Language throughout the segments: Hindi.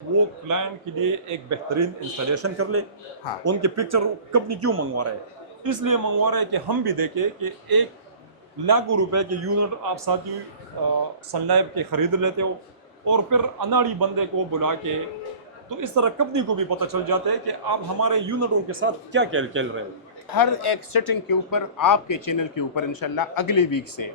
वो क्लाइंट के लिए एक बेहतरीन इंस्टॉलेशन कर ले। हाँ। उनकी पिक्चर कंपनी क्यों मंगवा रहा है? इसलिए मंगवा रहा है कि हम भी देखें कि एक लाखों रुपए के यूनिट आप साथी सनलाइफ के खरीद लेते हो और फिर अनाड़ी बंदे को बुला के, तो इस तरह कंपनी को भी पता चल जाता है कि आप हमारे यूनिटों के साथ क्या खेल खेल रहे हो। हर एक सेटिंग के ऊपर आपके चैनल के ऊपर इंशाल्लाह अगले वीक से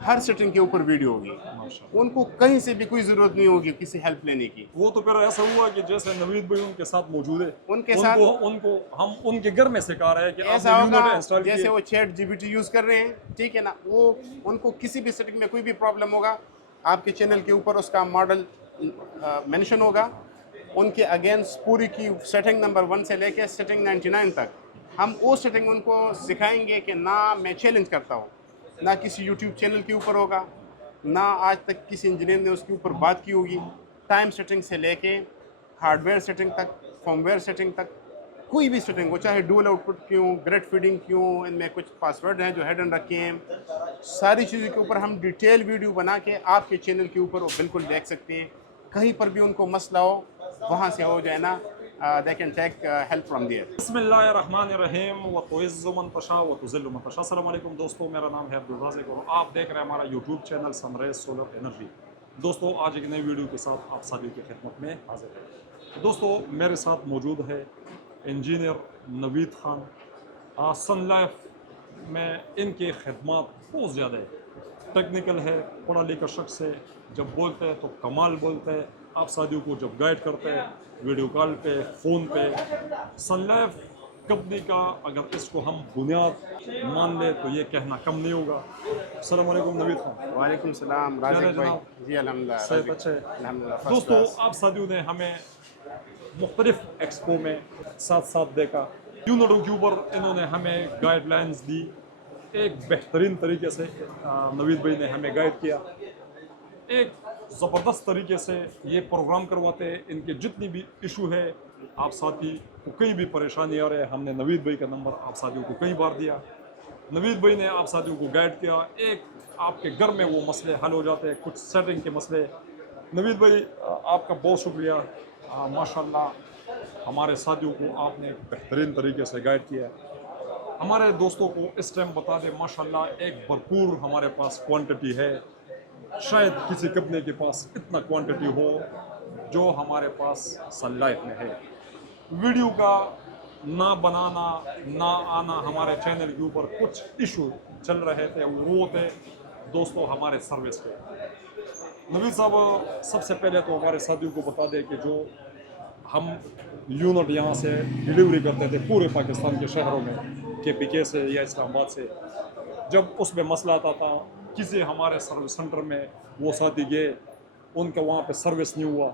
हर सेटिंग के ऊपर वीडियो होगी। माशाल्लाह। उनको कहीं से भी कोई ज़रूरत नहीं होगी किसी हेल्प लेने की। वो तो फिर ऐसा हुआ कि जैसे नवीद भाई उनके साथ मौजूद है, उनके उनको साथ उनको हम उनके घर में सिखा रहे हैं कि ऐसा आपने होगा यूनिट इंस्टॉल जैसे किए। वो चैट जीपीटी यूज़ कर रहे हैं, ठीक है ना, वो उनको किसी भी सेटिंग में कोई भी प्रॉब्लम होगा, आपके चैनल के ऊपर उसका मॉडल मेंशन होगा। उनके अगेंस्ट पूरी की सेटिंग नंबर 1 से लेके सेटिंग 99 तक हम वो सेटिंग उनको सिखाएंगे कि ना मैं चैलेंज करता हूँ, ना किसी यूट्यूब चैनल के ऊपर होगा, ना आज तक किसी इंजीनियर ने उसके ऊपर बात की होगी। टाइम सेटिंग से लेके हार्डवेयर सेटिंग तक, फर्मवेयर सेटिंग तक, कोई भी सेटिंग हो, चाहे डुअल आउटपुट क्यों, ग्रेड फीडिंग क्यों, इनमें कुछ पासवर्ड हैं जो हिडन रखे हैं, सारी चीज़ों के ऊपर हम डिटेल वीडियो बना के आपके चैनल के ऊपर वो बिल्कुल देख सकते हैं। कहीं पर भी उनको मसला हो वहाँ से हो जाए ना, they can take help from there. बिस्मिल्लाहिर्रहमानिर्रहीम व तुइज़्ज़ु मन तशा व तुज़िल्लु मन तशा। अस्सलाम वालेकुम दोस्तों, मेरा नाम है अब्दुल राज़िक और आप देख रहे हैं हमारा YouTube channel sunrise solar energy. दोस्तों, आज एक नई वीडियो के साथ आप सभी की खिदमत में हाजिर है। दोस्तों, मेरे साथ मौजूद है इंजीनियर नवीद खान। सन लाइफ में इनकी खिदमत बहुत ज़्यादा है, टेक्निकल है, पढ़ा लिखा शख्स है। जब बोलते हैं तो कमाल बोलते हैं। आप साथियों को जब गाइड करते हैं वीडियो कॉल पे, फ़ोन पे, सन लाइफ कंपनी का अगर इसको हम बुनियाद मान ले तो ये कहना कम नहीं होगा। अस्सलाम वालेकुम नवीद खान। वालेकुम सलाम क्या है राज़िक भाई। जनाब? जी अल्हम्दुलिल्लाह सेहत राज़िक, अच्छे है? अल्हम्दुलिल्लाह फर्स्ट दोस्तों, क्लास। आप साथियों ने हमें मुख्तलिफ एक्सपो में साथ साथ देखा। यूनिटों के ऊपर इन्होंने हमें गाइडलाइंस दी। एक बेहतरीन तरीके से नवीद भाई ने हमें गाइड किया। एक ज़बरदस्त तरीके से ये प्रोग्राम करवाते हैं। इनके जितनी भी इशू है, आप साथी को कहीं भी परेशानी आ रही है, हमने नवीद भाई का नंबर आप साथियों को कई बार दिया। नवीद भाई ने आप साथियों को गाइड किया। एक आपके घर में वो मसले हल हो जाते हैं, कुछ सेटिंग के मसले। नवीद भाई, आपका बहुत शुक्रिया। माशाल्लाह हमारे साथियों को आपने एक बेहतरीन तरीके से गाइड किया। हमारे दोस्तों को इस टाइम बता दें, माशाल्लाह एक भरपूर हमारे पास क्वांटिटी है। शायद किसी कंपनी के पास इतना क्वांटिटी हो जो हमारे पास सन लाइफ में है। वीडियो का ना बनाना, ना आना, हमारे चैनल के ऊपर कुछ इशू चल रहे थे, वो थे दोस्तों हमारे सर्विस के। नवीद साहब, सबसे पहले तो हमारे साथियों को बता दें कि जो हम यूनिट यहाँ से डिलीवरी करते थे पूरे पाकिस्तान के शहरों में, KPK से या इस्लामाबाद से, जब उसमें मसला आता था किसी हमारे सर्विस सेंटर में, वो साथी गए, उनका वहाँ पे सर्विस नहीं हुआ,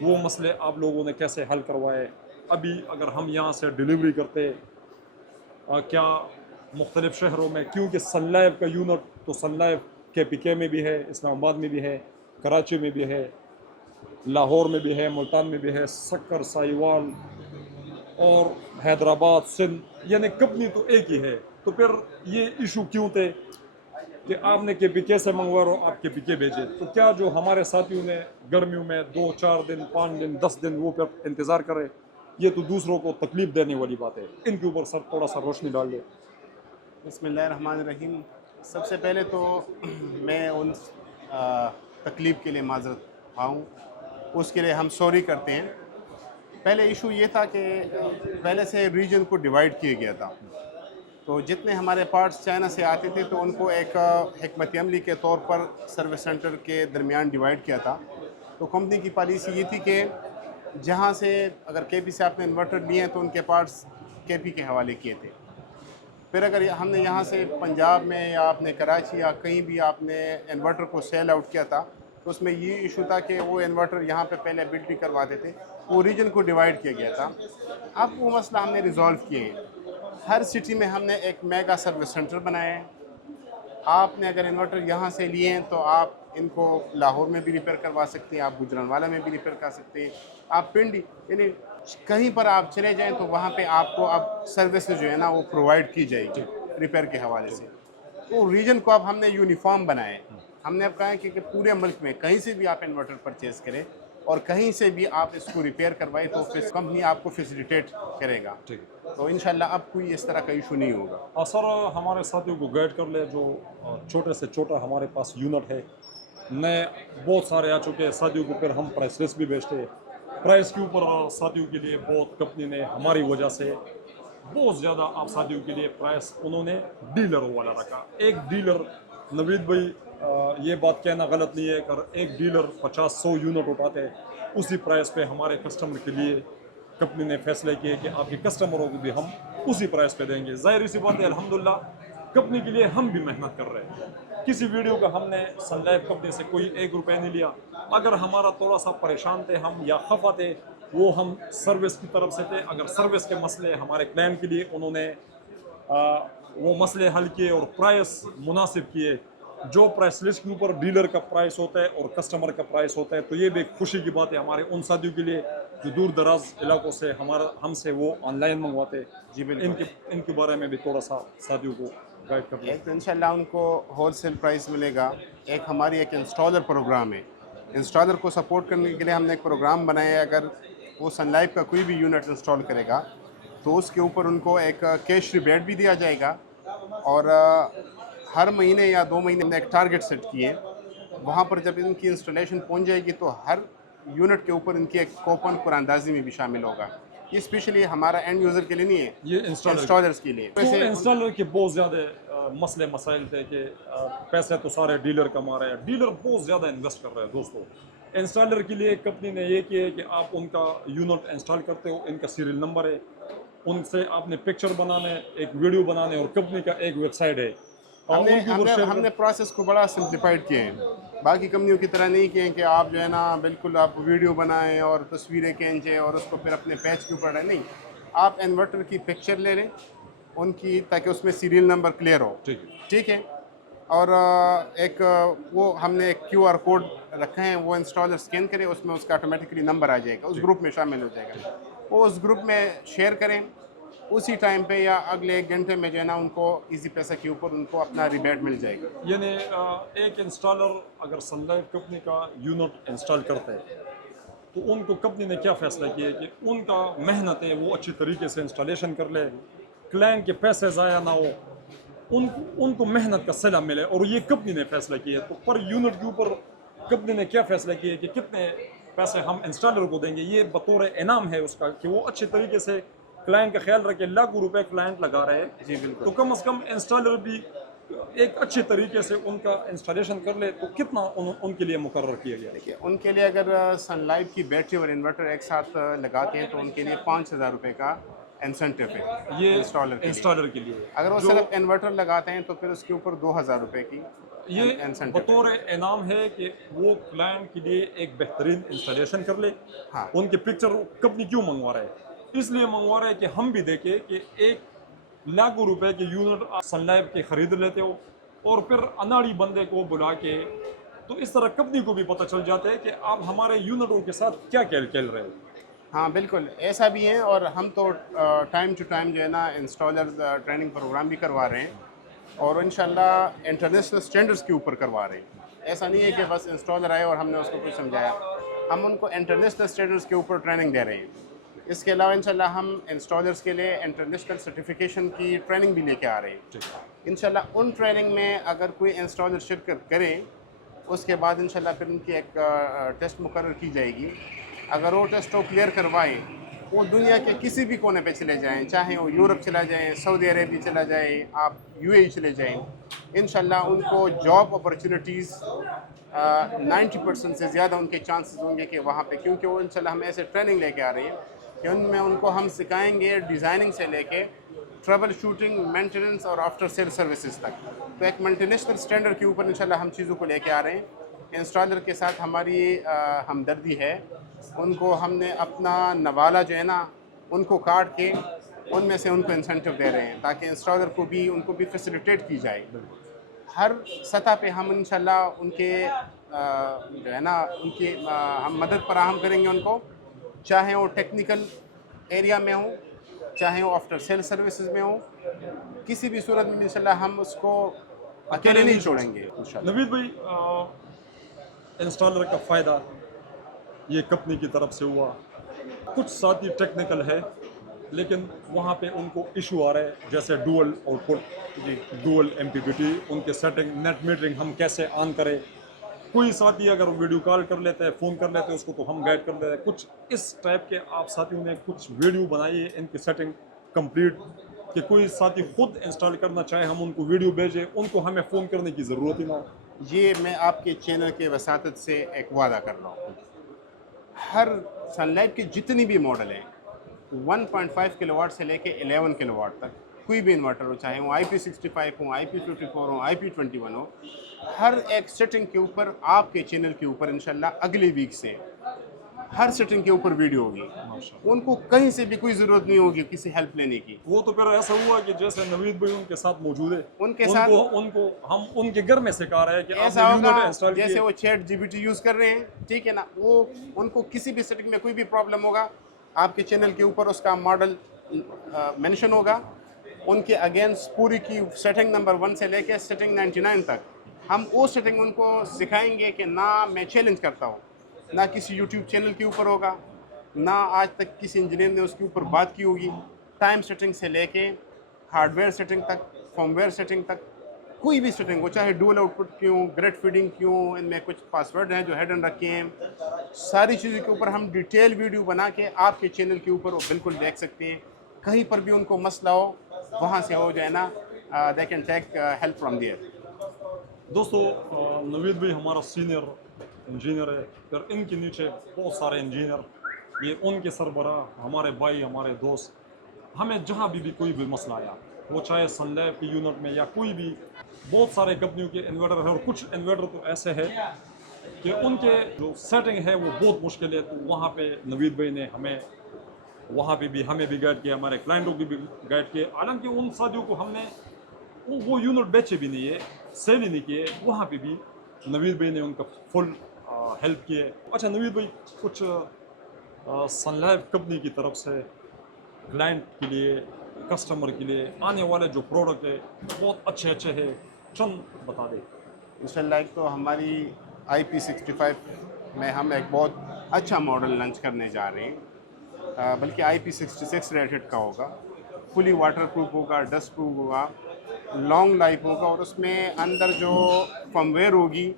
वो मसले आप लोगों ने कैसे हल करवाए। अभी अगर हम यहाँ से डिलीवरी करते क्या मुख्तलिफ़ शहरों में, क्योंकि सन लाइफ का यूनिट तो सन लाइफ KPK में भी है, इस्लामाबाद में भी है, कराची में भी है, लाहौर में भी है, मुल्तान में भी है, सक्कर, साहिवाल और हैदराबाद, सिंध, यानी कंपनी तो एक ही है। तो फिर ये इशू क्यों थे कि आपने KPK से मंगवा रहे हो, आप KPK भेजे? तो क्या जो हमारे साथियों ने गर्मियों में 2-4 दिन, 5 दिन, 10 दिन वो फिर इंतज़ार करें, ये तो दूसरों को तकलीफ देने वाली बात है। इनके ऊपर सर थोड़ा सा रोशनी डाल दे। बिस्मिल्लाहिर्रहमानिर्रहीम। सबसे पहले तो मैं उन तकलीफ़ के लिए माज़रत ख़्वाह हूँ, उसके लिए हम सॉरी करते हैं। पहले इशू ये था कि पहले से रीजन को डिवाइड किया गया था, तो जितने हमारे पार्ट्स चाइना से आते थे तो उनको एक हिकमत अमली के तौर पर सर्विस सेंटर के दरमियान डिवाइड किया था। तो कंपनी की पॉलिसी ये थी कि जहाँ से अगर KP से आपने इन्वर्टर लिए हैं तो उनके पार्ट्स KP के हवाले किए थे। फिर अगर हमने यहाँ से पंजाब में या आपने कराची या कहीं भी आपने इन्वर्टर को सेल आउट किया था, तो उसमें ये इशू था कि वो इन्वर्टर यहाँ पे पहले बिल्ड भी करवाते थे, वो रीजन को डिवाइड किया गया था। अब वो मसला हमने रिजॉल्व किए हैं। हर सिटी में हमने एक मेगा सर्विस सेंटर बनाया है। आपने अगर इन्वर्टर यहाँ से लिए हैं तो आप इनको लाहौर में भी रिपेयर करवा सकते हैं, आप गुजरानवाला में भी रिपेयर कर सकते हैं, आप पिंडी, यानी कहीं पर आप चले जाएं तो वहाँ पे आपको अब सर्विस जो है ना वो प्रोवाइड की जाएगी रिपेयर के हवाले से। तो रीजन को अब हमने यूनिफॉर्म बनाया है। हमने अब कहा है कि पूरे मुल्क में कहीं से भी आप इन्वर्टर परचेज़ करें और कहीं से भी आप इसको रिपेयर करवाएं तो फिर कंपनी आपको फैसिलिटेट करेगा। ठीक है। तो इंशाल्लाह अब कोई इस तरह का इशू नहीं होगा। और सर हमारे साथियों को गाइड कर ले जो छोटे से छोटा हमारे पास यूनिट है, नए बहुत सारे आ चुके हैं साथियों को, फिर हम प्राइस लिस्ट भी बेचते हैं। प्राइस के ऊपर साथियों के लिए बहुत कंपनी ने हमारी वजह से बहुत ज़्यादा आप साथियों के लिए प्राइस उन्होंने डीलरों वाला रखा। एक डीलर नवीद भाई ये बात कहना गलत नहीं है, अगर एक डीलर 50-100 यूनिट उठाते हैं उसी प्राइस पे हमारे कस्टमर के लिए कंपनी ने फैसला किया कि आपके कस्टमरों को भी हम उसी प्राइस पे देंगे। जाहिर सी बात है अल्हम्दुलिल्लाह कंपनी के लिए हम भी मेहनत कर रहे हैं। किसी वीडियो का हमने सन लाइफ कंपनी से कोई 1 रुपया नहीं लिया। अगर हमारा थोड़ा सा परेशान थे हम या खफा थे वो हम सर्विस की तरफ से थे। अगर सर्विस के मसले हमारे क्लाइंट के लिए उन्होंने वो मसले हल किए और प्राइस मुनासिब किए। जो प्राइस लिस्ट के ऊपर डीलर का प्राइस होता है और कस्टमर का प्राइस होता है, तो ये भी एक खुशी की बात है हमारे उन साथियों के लिए जो दूर दराज इलाकों से हमसे वो ऑनलाइन मंगवाते हैं। जी बिल्कुल। इनके बारे में भी थोड़ा सा साथियों को गाइड कर लें। एक तो इंशाल्लाह उनको होलसेल प्राइस मिलेगा। एक हमारी एक इंस्टॉलर प्रोग्राम है, इंस्टॉलर को सपोर्ट करने के लिए हमने एक प्रोग्राम बनाया है। अगर वो सन लाइफ का कोई भी यूनिट इंस्टॉल करेगा तो उसके ऊपर उनको एक कैश रिबेट भी दिया जाएगा। और हर महीने या 2 महीने में एक टारगेट सेट किए, वहाँ पर जब इनकी इंस्टॉलेशन पहुँच जाएगी तो हर यूनिट के ऊपर इनकी एक कूपन कुरानदाजी में भी शामिल होगा। ये स्पेशली हमारा एंड यूज़र के लिए नहीं है, ये इंस्टॉलर्स के लिए। तो इंस्टॉलर के बहुत ज़्यादा मसले मसाइल थे कि पैसे तो सारे डीलर कमा रहे हैं, डीलर बहुत ज़्यादा इन्वेस्ट कर रहे हैं दोस्तों। इंस्टॉलर के लिए कंपनी ने ये किया है कि आप उनका यूनिट इंस्टॉल करते हो, इनका सीरियल नंबर है, उनसे आपने पिक्चर बनाने, एक वीडियो बनाने और कंपनी का एक वेबसाइट है। हमने प्रोसेस को बड़ा सिंप्लीफाइड किए हैं। बाकी कंपनियों की तरह नहीं किए कि आप जो है ना बिल्कुल आप वीडियो बनाएं और तस्वीरें खींचें और उसको फिर अपने पेज के ऊपर डालें। नहीं, आप इन्वर्टर की पिक्चर ले लें उनकी, ताकि उसमें सीरियल नंबर क्लियर हो। ठीक है। और एक वो हमने एक QR कोड रखे हैं, वो इंस्टॉलर स्कैन करे, उसमें उसका ऑटोमेटिकली नंबर आ जाएगा, उस ग्रुप में शामिल हो जाएगा। वो उस ग्रुप में शेयर करें, उसी टाइम पे या अगले 1 घंटे में जो है ना उनको इजी पैसा के ऊपर उनको अपना रिबेट मिल जाएगा। यानी एक इंस्टॉलर अगर सनलाइफ कंपनी का यूनिट इंस्टॉल करता है तो उनको कंपनी ने क्या फैसला किया कि उनका मेहनत है वो अच्छी तरीके से इंस्टॉलेशन कर ले, क्लाइंट के पैसे ज़ाया ना हो, उनको मेहनत का सलाह मिले। और ये कंपनी ने फैसला किया। तो पर यूनिट के ऊपर कंपनी ने क्या फैसला किया कि कितने पैसे हम इंस्टॉलर को देंगे, ये बतौर इनाम है उसका कि वो अच्छे तरीके से क्लाइंट का ख्याल रखे। लाखों रुपए क्लाइंट लगा रहे हैं, जी बिल्कुल। तो कम से कम इंस्टॉलर भी एक अच्छे तरीके से उनका इंस्टॉलेशन कर ले तो कितना उनके लिए मुकर्रर किया गया? देखिए, उनके लिए अगर सन लाइफ की बैटरी और इन्वर्टर एक साथ लगाते हैं तो उनके लिए 5,000 रुपये का इंसेंटिव है ये इंस्टॉलर के लिए। अगर वो सिर्फ इन्वर्टर लगाते हैं तो फिर उसके ऊपर 2,000 रुपये की ये इंसेंटिव बतौर इनाम है कि वो क्लाइंट के लिए एक बेहतरीन इंस्टॉलेशन कर ले। हाँ। उनकी पिक्चर कंपनी क्यों मंगवा रहे हैं? इसलिए मंगवा रहे हैं कि हम भी देखें कि 1 लाख रुपए के यूनिट आप सनलाइफ के खरीद लेते हो और फिर अनाड़ी बंदे को बुला के, तो इस तरह कंपनी को भी पता चल जाता है कि आप हमारे यूनिटों के साथ क्या खेल रहे हो। हाँ बिल्कुल, ऐसा भी है। और हम तो टाइम टू टाइम जो है ना इंस्टॉलर ट्रेनिंग प्रोग्राम भी करवा रहे हैं और इंशाल्लाह इंटरनेशनल स्टैंडर्ड्स के ऊपर करवा रहे हैं। ऐसा नहीं है कि बस इंस्टॉलर आए और हमने उसको कुछ समझाया, हम उनको इंटरनेशनल स्टैंडर्ड्स के ऊपर ट्रेनिंग दे रहे हैं। इसके अलावा इंशाल्लाह हम इंस्टॉलर्स के लिए इंटरनेशनल सर्टिफिकेशन की ट्रेनिंग भी लेके आ रहे हैं। इंशाल्लाह उन ट्रेनिंग में अगर कोई इंस्टॉलर शिरकत करे, उसके बाद इंशाल्लाह फिर उनकी एक टेस्ट मुकर्रर की जाएगी। अगर वो टेस्ट को क्लियर करवाएं, वो दुनिया के किसी भी कोने पे चले जाएं, चाहे वो यूरोप चला जाएं, सऊदी अरेबिया चला जाए, आप UAE चले जाएं, इंशाल्लाह उनको जॉब अपॉर्चुनिटीज़ 90% से ज़्यादा उनके चांसेस होंगे कि वहाँ पे, क्योंकि वो इंशाल्लाह हम ऐसे ट्रेनिंग लेके आ रहे हैं कि उनमें उनको हम सिखाएंगे डिज़ाइनिंग से लेके ट्रबल शूटिंग, मेंटेनेंस और आफ्टर सेल सर्विसेज तक। तो एक मल्टीनेशनल स्टैंडर्ड के ऊपर इंशाल्लाह हम चीज़ों को लेके आ रहे हैं। इंस्टॉलर के साथ हमारी हमदर्दी है। उनको हमने अपना नवाला जो है ना उनको काट के उनमें से उनको इंसेंटिव दे रहे हैं ताकि इंस्टॉलर को भी उनको भी फैसिलिटेट की जाए। हर सतह पे हम इंशाल्लाह उनके जो है ना उनकी हम मदद फराहम करेंगे उनको, चाहे वो टेक्निकल एरिया में हो, चाहे वो आफ्टर सेल सर्विसेज में हो, किसी भी सूरत में इंशाल्लाह हम उसको अकेले नहीं छोड़ेंगे इंशाल्लाह। नवीद भाई इंस्टॉलर का फ़ायदा ये कंपनी की तरफ से हुआ। कुछ साथी टेक्निकल है, लेकिन वहाँ पे उनको इशू आ रहा है, जैसे डुअल आउटपुट, जी डुअल एमपीपीटी, उनके सेटिंग, नेट मीटरिंग हम कैसे ऑन करें। कोई साथी अगर वीडियो कॉल कर लेते हैं, फ़ोन कर लेते हैं उसको, तो हम गाइड कर देते हैं। कुछ इस टाइप के आप साथियों ने कुछ वीडियो बनाई है इनकी सेटिंग कंप्लीट, कि कोई साथी खुद इंस्टॉल करना चाहे, हम उनको वीडियो भेजें, उनको हमें फ़ोन करने की ज़रूरत ही ना हो। ये मैं आपके चैनल के वसातत से एक वादा कर रहा हूँ, हर सनलाइट के जितनी भी मॉडल हैं 1.5 किलोवाट से लेके 11 किलोवाट तक कोई भी इन्वर्टर हो, चाहे वो IP65 हो, IP54 हो, IP21 हो, हर एक सेटिंग के ऊपर आपके चैनल के ऊपर इंशाल्लाह अगली वीक से हर सेटिंग के ऊपर वीडियो होगी। माशाल्लाह। उनको कहीं से भी कोई ज़रूरत नहीं होगी किसी हेल्प लेने की। वो तो फिर ऐसा हुआ कि जैसे नवीद भाई उनके साथ मौजूद है, उनके उनको साथ उनको हम उनके घर में सिखा रहे हैं कि ऐसा आपने होगा यूनिट इंस्टॉल जैसे किए। वो चैट जीपीटी यूज़ कर रहे हैं, ठीक है ना, वो उनको किसी भी सेटिंग में कोई भी प्रॉब्लम होगा, आपके चैनल के ऊपर उसका मॉडल मेंशन होगा, उनके अगेंस्ट पूरी की सेटिंग नंबर 1 से लेके सेटिंग 99 तक हम वो सेटिंग उनको सिखाएंगे कि ना मैं चैलेंज करता हूँ, ना किसी यूट्यूब चैनल के ऊपर होगा, ना आज तक किसी इंजीनियर ने उसके ऊपर बात की होगी। टाइम सेटिंग से लेके हार्डवेयर सेटिंग तक, फर्मवेयर सेटिंग तक, कोई भी सेटिंग हो, चाहे डुअल आउटपुट क्यों, ग्रेड फीडिंग क्यों, इनमें कुछ पासवर्ड हैं जो हेडन रखे हैं, सारी चीज़ों के ऊपर हम डिटेल वीडियो बना के आपके चैनल के ऊपर वो बिल्कुल देख सकते हैं। कहीं पर भी उनको मसला हो, वहाँ से हो जाए ना, they can take help from there. दोस्तों, नवीद भाई हमारा सीनियर इंजीनियर है, फिर इनके नीचे बहुत सारे इंजीनियर, ये उनके सरबराह, हमारे भाई, हमारे दोस्त। हमें जहाँ भी कोई भी मसला आया, वो चाहे सनलैब की यूनिट में या कोई भी, बहुत सारे कंपनियों के इन्वर्टर है, और कुछ इन्वर्टर तो ऐसे है कि उनके जो सेटिंग है वो बहुत मुश्किल है। तो वहाँ पे नवीद भाई ने हमें वहाँ पे भी हमें भी गाइड किया, हमारे क्लाइंटों की भी गाइड किया। हालांकि उन साथियों को हमने वो यूनिट बेचे भी नहीं है, सेल ही नहीं किए, वहाँ पे भी नवीद भाई ने उनका फुल हेल्प किए। अच्छा नवीद भाई, कुछ सनलाइफ कंपनी की तरफ से क्लाइंट के लिए, कस्टमर के लिए आने वाले जो प्रोडक्ट है बहुत अच्छे अच्छे हैं, चंद बता दें। इंशाल्लाह एक तो हमारी IP65 में हम एक बहुत अच्छा मॉडल लॉन्च करने जा रहे हैं, बल्कि IP66 रेटेड का होगा, फुली वाटर प्रूफ होगा, डस्ट प्रूफ होगा, लॉन्ग लाइफ होगा, और उसमें अंदर जो फर्मवेयर होगी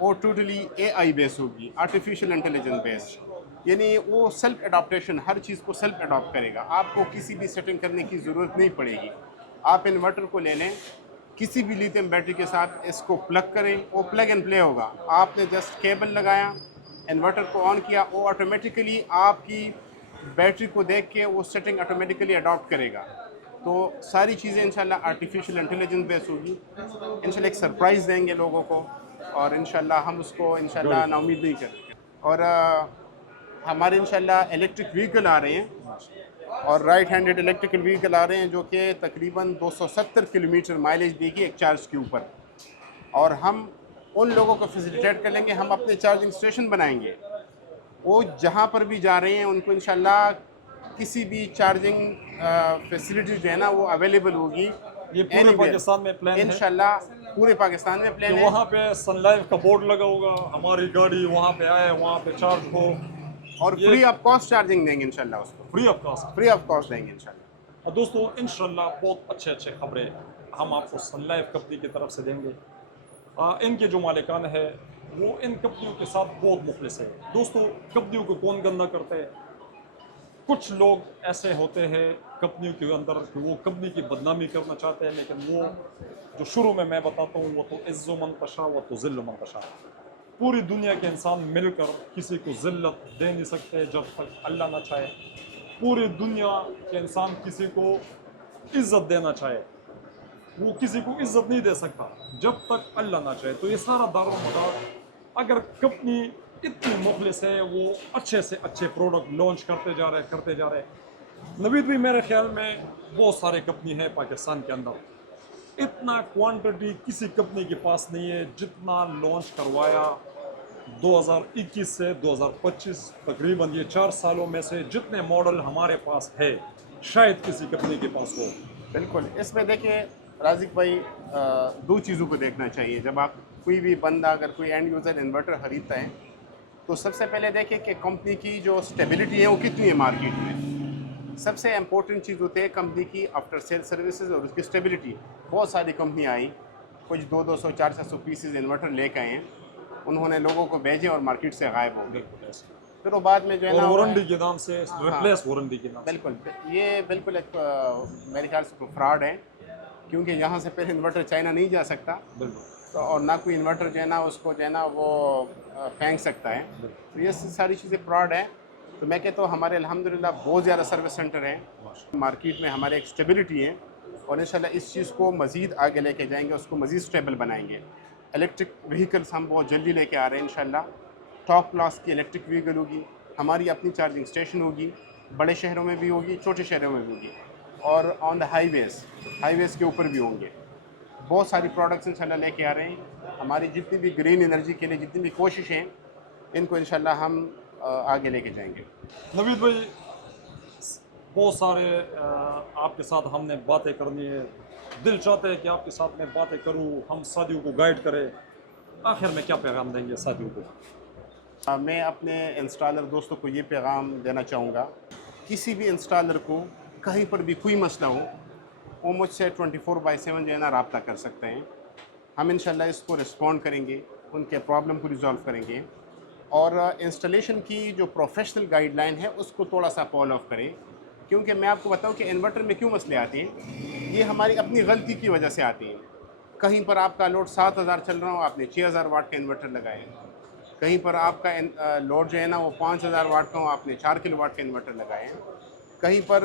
वो टोटली AI बेस होगी, आर्टिफिशियल इंटेलिजेंस बेस्ड, यानी वो सेल्फ एडाप्टेशन, हर चीज़ को सेल्फ एडॉप्ट करेगा, आपको किसी भी सेटिंग करने की ज़रूरत नहीं पड़ेगी। आप इन्वर्टर को ले लें, किसी भी लिथियम बैटरी के साथ इसको प्लग करें, वो प्लग एंड प्ले होगा। आपने जस्ट केबल लगाया, इन्वर्टर को ऑन किया, वो ऑटोमेटिकली आपकी बैटरी को देख के वो सेटिंग ऑटोमेटिकली अडॉप्ट करेगा। तो सारी चीज़ें इंशाल्लाह आर्टिफिशियल इंटेलिजेंस बेस होगी। इंशाल्लाह एक सरप्राइज़ देंगे लोगों को, और इंशाल्लाह हम उसको इंशाल्लाह नाउम्मीद नहीं करेंगे। और हमारे इंशाल्लाह इलेक्ट्रिक व्हीकल आ रहे हैं, और राइट हैंडेड इलेक्ट्रिकल व्हीकल आ रहे हैं जो कि तकरीबन 270 किलोमीटर माइलेज देगी एक चार्ज के ऊपर, और हम उन लोगों को फैसिलिटेट कर लेंगे, हम अपने चार्जिंग स्टेशन बनाएंगे, वो जहाँ पर भी जा रहे हैं उनको इंशाल्लाह किसी भी चार्जिंग फैसिलिटी जो है ना वो अवेलेबल होगी। ये पूरे पाकिस्तान में प्लान है इंशाल्लाह पूरे पाकिस्तान में प्लान कि है। वहाँ पे सनलाइफ का बोर्ड लगा होगा, हमारी गाड़ी वहाँ पे आए, वहाँ पे चार्ज हो, और फ्री ऑफ कॉस्ट चार्जिंग देंगे इंशाल्लाह, उसको free of cost. Free of cost देंगे इंशाल्लाह। और दोस्तों इंशाल्लाह बहुत अच्छे अच्छे खबरें हम आपको सनलाइफ कंपनी की तरफ से देंगे। इनके जो मालिकान है वो इन कंपनियों के साथ बहुत मुखलिस है। दोस्तों, कंपनियों को कौन गंदा करते हैं? कुछ लोग ऐसे होते हैं कंपनियों के अंदर कि वो कंपनी की बदनामी करना चाहते हैं, लेकिन वो जो शुरू में मैं बताता हूँ, वो तो इज़्ज़ो मंतशा वो तो ज़िल्ल मंतशा। पूरी दुनिया के इंसान मिलकर किसी को ज़िल्लत दे नहीं सकते जब तक अल्लाह ना चाहे। पूरी दुनिया के इंसान किसी को इज़्ज़त देना चाहे, वो किसी को इज़्ज़त नहीं दे सकता जब तक अल्लाह ना चाहे। तो ये सारा दारोमदार, अगर कंपनी इतनी मुखलिस है, वो अच्छे से अच्छे प्रोडक्ट लॉन्च करते जा रहे हैं। नवीद भी मेरे ख्याल में बहुत सारे कंपनी है पाकिस्तान के अंदर, इतना क्वांटिटी किसी कंपनी के पास नहीं है जितना लॉन्च करवाया 2021 से 2025, तकरीबन ये 4 सालों में से जितने मॉडल हमारे पास है शायद किसी कंपनी के पास हो। बिल्कुल, इसमें देखिए राजिक भाई, दो चीज़ों को देखना चाहिए। जब आप कोई भी बंदा, अगर कोई एंड यूज़र इन्वर्टर ख़रीदता है तो सबसे पहले देखें कि कंपनी की जो स्टेबिलिटी है वो कितनी है मार्केट में। सबसे इम्पोर्टेंट चीज़ होती है कंपनी की आफ्टर सेल सर्विसेज और उसकी स्टेबिलिटी। बहुत सारी कंपनी आई, कुछ 200 400 पीसेज इन्वर्टर लेकर आए हैं, उन्होंने लोगों को भेजे और मार्केट से गायब हो गए। बिल्कुल ऐसे। फिर वो बाद में जो है और ना वारंटी के नाम से रिप्लेस वारंटी के नाम से। बिल्कुल, ये बिल्कुल एक मेरे ख्याल से फ्रॉड है, क्योंकि यहाँ से फिर इन्वर्टर चाइना नहीं जा सकता, बिल्कुल। तो और ना कोई इन्वर्टर जो है ना उसको जो है ना वो फेंक सकता है। तो ये सारी चीज़ें फ्रॉड है। तो मैं कहता हूँ हमारे अल्हम्दुलिल्लाह बहुत ज़्यादा सर्विस सेंटर हैं मार्केट में, हमारे एक स्टेबिलिटी है, और इंशाल्लाह इस चीज़ को मज़ीद आगे लेके जाएंगे, उसको मज़ीद स्टेबल बनाएंगे। इलेक्ट्रिक व्हीकल्स हम बहुत जल्दी लेके आ रहे हैं इंशाल्लाह। टॉप क्लास की इलेक्ट्रिक व्हीकल होगी, हमारी अपनी चार्जिंग स्टेशन होगी, बड़े शहरों में भी होगी, छोटे शहरों में भी होगी, और ऑन द हाईवेज़ के ऊपर भी होंगे। बहुत सारी प्रोडक्ट्स इंशाल्लाह लेके आ रहे हैं। हमारी जितनी भी ग्रीन एनर्जी के लिए जितनी भी कोशिशें, इनको इंशाल्लाह हम आगे लेके जाएंगे। नवीद भाई, बहुत सारे आपके साथ हमने बातें करनी है, दिल चाहते हैं कि आपके साथ मैं बातें करूं, हम साथियों को गाइड करें। आखिर में क्या पैगाम देंगे साथियों को? मैं अपने इंस्टॉलर दोस्तों को ये पैगाम देना चाहूँगा, किसी भी इंस्टॉलर को कहीं पर भी कोई मसला हो, वो मुझसे 24/7 जो है ना रब्ता कर सकते हैं। हम इंशाल्लाह इसको रिस्पॉन्ड करेंगे, उनके प्रॉब्लम को रिजॉल्व करेंगे, और इंस्टॉलेशन की जो प्रोफेशनल गाइडलाइन है उसको थोड़ा सा फॉलो ऑफ करें। क्योंकि मैं आपको बताऊं कि इन्वर्टर में क्यों मसले आते हैं, ये हमारी अपनी गलती की वजह से आती हैं। कहीं पर आपका लोड 7000 चल रहा हो, आपने 6000 वाट का इन्वर्टर लगाए। कहीं पर आपका लोड जो है ना वो 5000 वाट का हो, आपने 4 किलोवाट का इन्वर्टर लगाए हैं। कहीं पर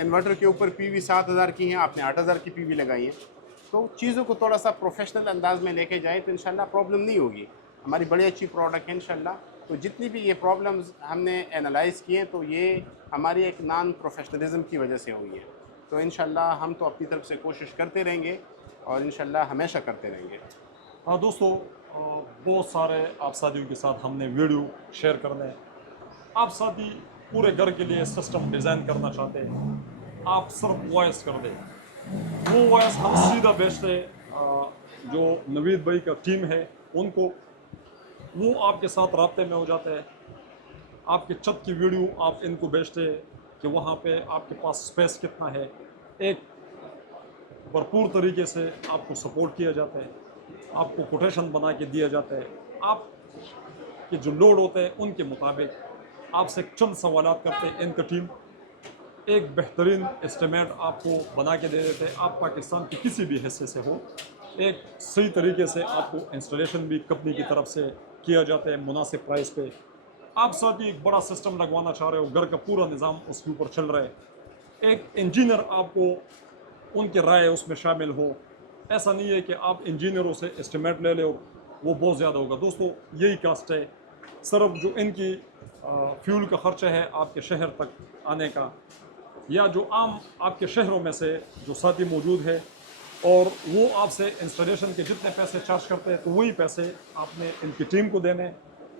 इन्वर्टर के ऊपर पीवी 7000 की हैं, आपने 8000 की पीवी लगाई है। तो चीज़ों को थोड़ा सा प्रोफेशनल अंदाज में लेके जाए तो इंशाल्लाह प्रॉब्लम नहीं होगी। हमारी बड़ी अच्छी प्रोडक्ट है इंशाल्लाह। तो जितनी भी ये प्रॉब्लम्स हमने एनालाइज़ किए तो ये हमारी एक नॉन प्रोफेशनलिज्म की वजह से हुई है। तो इंशाल्लाह हम तो अपनी तरफ से कोशिश करते रहेंगे और इंशाल्लाह हमेशा करते रहेंगे। हाँ दोस्तों, बहुत सारे आप साथियों के साथ हमने वीडियो शेयर करने हैं। आप साथी पूरे घर के लिए सिस्टम डिज़ाइन करना चाहते हैं, आप सिर्फ वॉइस कर दें, वो वॉइस हम सीधा भेजते जो नवीद भाई का टीम है उनको, वो आपके साथ राब्ते में हो जाते हैं। आपके छत की वीडियो आप इनको भेजते हैं कि वहाँ पे आपके पास स्पेस कितना है, एक भरपूर तरीके से आपको सपोर्ट किया जाता है, आपको कोटेशन बना के दिया जाता है। आप के जो लोड होते हैं उनके मुताबिक आपसे चंद सवालात करते हैं इनका टीम, एक बेहतरीन एस्टिमेट आपको बना के दे देते हैं। आप पाकिस्तान के किसी भी हिस्से से हो, एक सही तरीके से आपको इंस्टॉलेशन भी कंपनी की तरफ से किया जाता है मुनासिब प्राइस पे। आप साथ ही एक बड़ा सिस्टम लगवाना चाह रहे हो, घर का पूरा निज़ाम उसके ऊपर चल रहा है, एक इंजीनियर आपको उनकी राय उसमें शामिल हो। ऐसा नहीं है कि आप इंजीनियरों से एस्टिमेट ले लो, वो बहुत ज़्यादा होगा। दोस्तों यही कास्ट है, सिर्फ जो इनकी फ्यूल का ख़र्चा है आपके शहर तक आने का, या जो आम आपके शहरों में से जो साथी मौजूद है, और वो आपसे इंस्टॉलेशन के जितने पैसे चार्ज करते हैं तो वही पैसे आपने इनकी टीम को देने।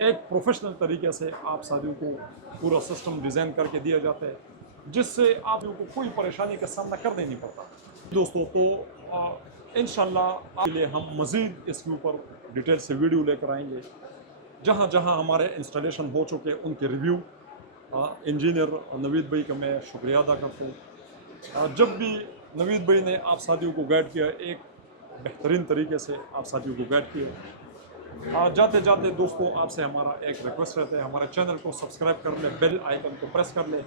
एक प्रोफेशनल तरीके से आप साथियों को पूरा सिस्टम डिज़ाइन करके दिया जाता है, जिससे आप लोगों को कोई परेशानी का सामना करना नहीं पड़ता। दोस्तों तो इंशाल्लाह आपके लिए हम मज़ीद इसके ऊपर डिटेल से वीडियो लेकर आएंगे। जहाँ जहाँ हमारे इंस्टॉलेशन हो चुके हैं उनके रिव्यू, इंजीनियर नवीद भाई का मैं शुक्रिया अदा करता हूँ। जब भी नवीद भाई ने आप साथियों को गाइड किया, एक बेहतरीन तरीके से आप साथियों को गाइड किया। जाते जाते दोस्तों आपसे हमारा एक रिक्वेस्ट रहता है, हमारे चैनल को सब्सक्राइब कर ले, बेल आइकन को प्रेस कर ले,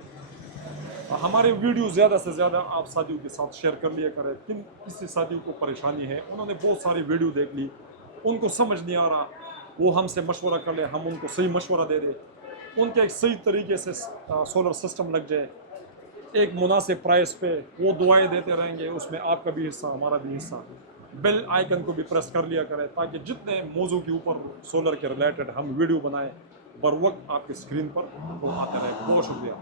हमारे वीडियो ज़्यादा से ज़्यादा आप साथियों के साथ शेयर कर लिया करें। किसी साथियों को परेशानी है, उन्होंने बहुत सारी वीडियो देख ली, उनको समझ नहीं आ रहा, वो हमसे मशवरा कर ले, हम उनको सही मशवरा दे दें, उनके एक सही तरीके से सोलर सिस्टम लग जाए एक मुनासिब प्राइस पे, वो दुआएं देते रहेंगे, उसमें आपका भी हिस्सा हमारा भी हिस्सा। बेल आइकन को भी प्रेस कर लिया करें ताकि जितने मौजू के ऊपर सोलर के रिलेटेड हम वीडियो बनाएं बर वक्त आपकी स्क्रीन पर वो आते रहे। बहुत शुक्रिया।